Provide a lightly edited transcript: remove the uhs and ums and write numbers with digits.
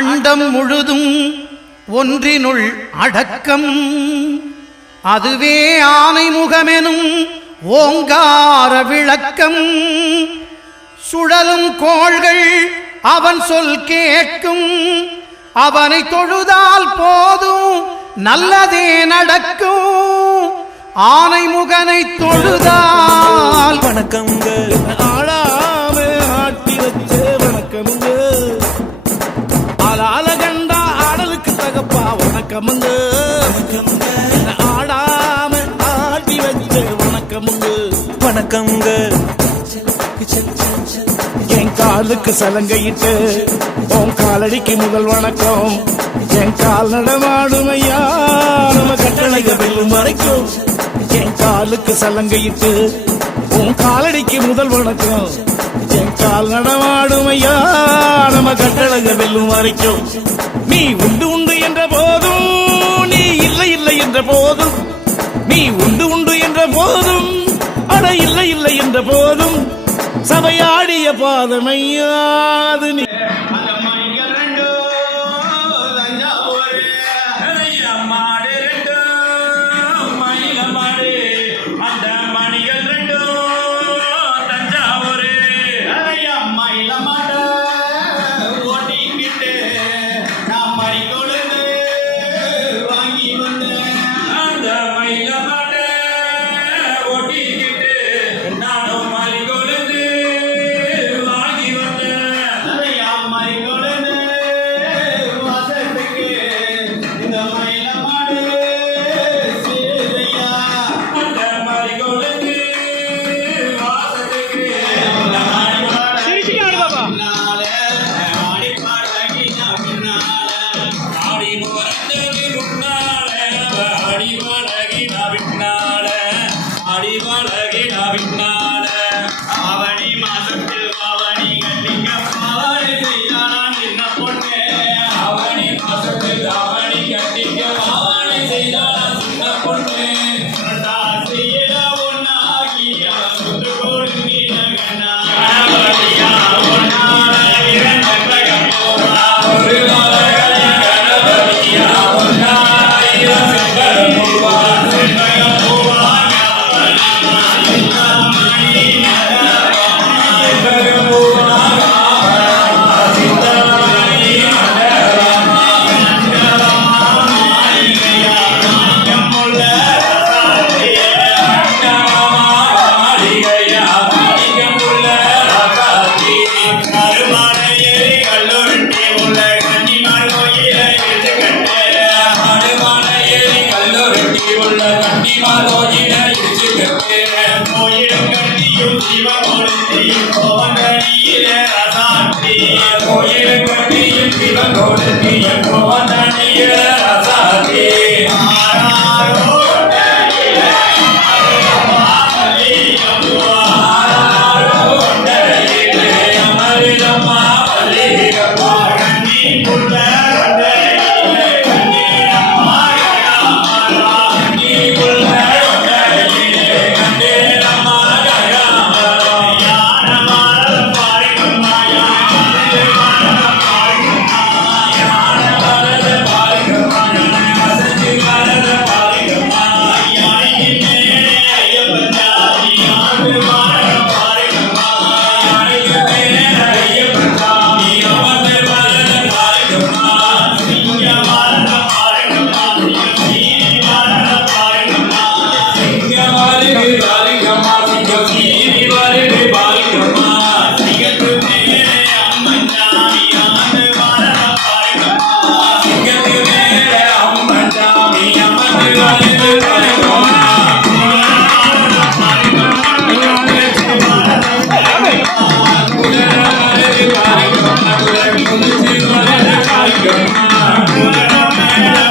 அண்டம் முழுதும் ஒன்றினுள் அடக்கம். அதுவே ஆனை முகமெனும் ஓங்கார விளக்கம். சுழலும் கோள்கள் அவன் சொல் கேட்கும். அவனை தொழுதால் போதும் நல்லதே நடக்கும். ஆனை முகனை தொழுதால் வணக்கங்க ஆளாம ஆட்டி வச்ச வணக்கமுங்க. ஆளால கண்டா ஆடலுக்கு தகப்பா வணக்கமுங்க. ஆடாம ஆட்டி வச்ச வணக்கமுங்க. வணக்கங்க என் காலுக்கு சலங்கையிட்டு உன் காலடிக்கு முதல் வணக்கம். என் கால் நடமாடுமையா நம்ம கட்டளைக வெல்லும் வரைக்கும். என் காலுக்கு சலங்கையிட்டு உன் காலடிக்கு முதல் வணக்கம். என் கால் நடமாடுமையா நம்ம கட்டளைக வெல்லும் வரைக்கும். நீ உண்டு உண்டு என்ற போதும் நீ இல்லை இல்லை என்ற போதும். நீ உண்டு உண்டு என்ற போதும் அட இல்லை இல்லை என்ற போதும் சபையாடிய பாதமையாது நீ. Come on.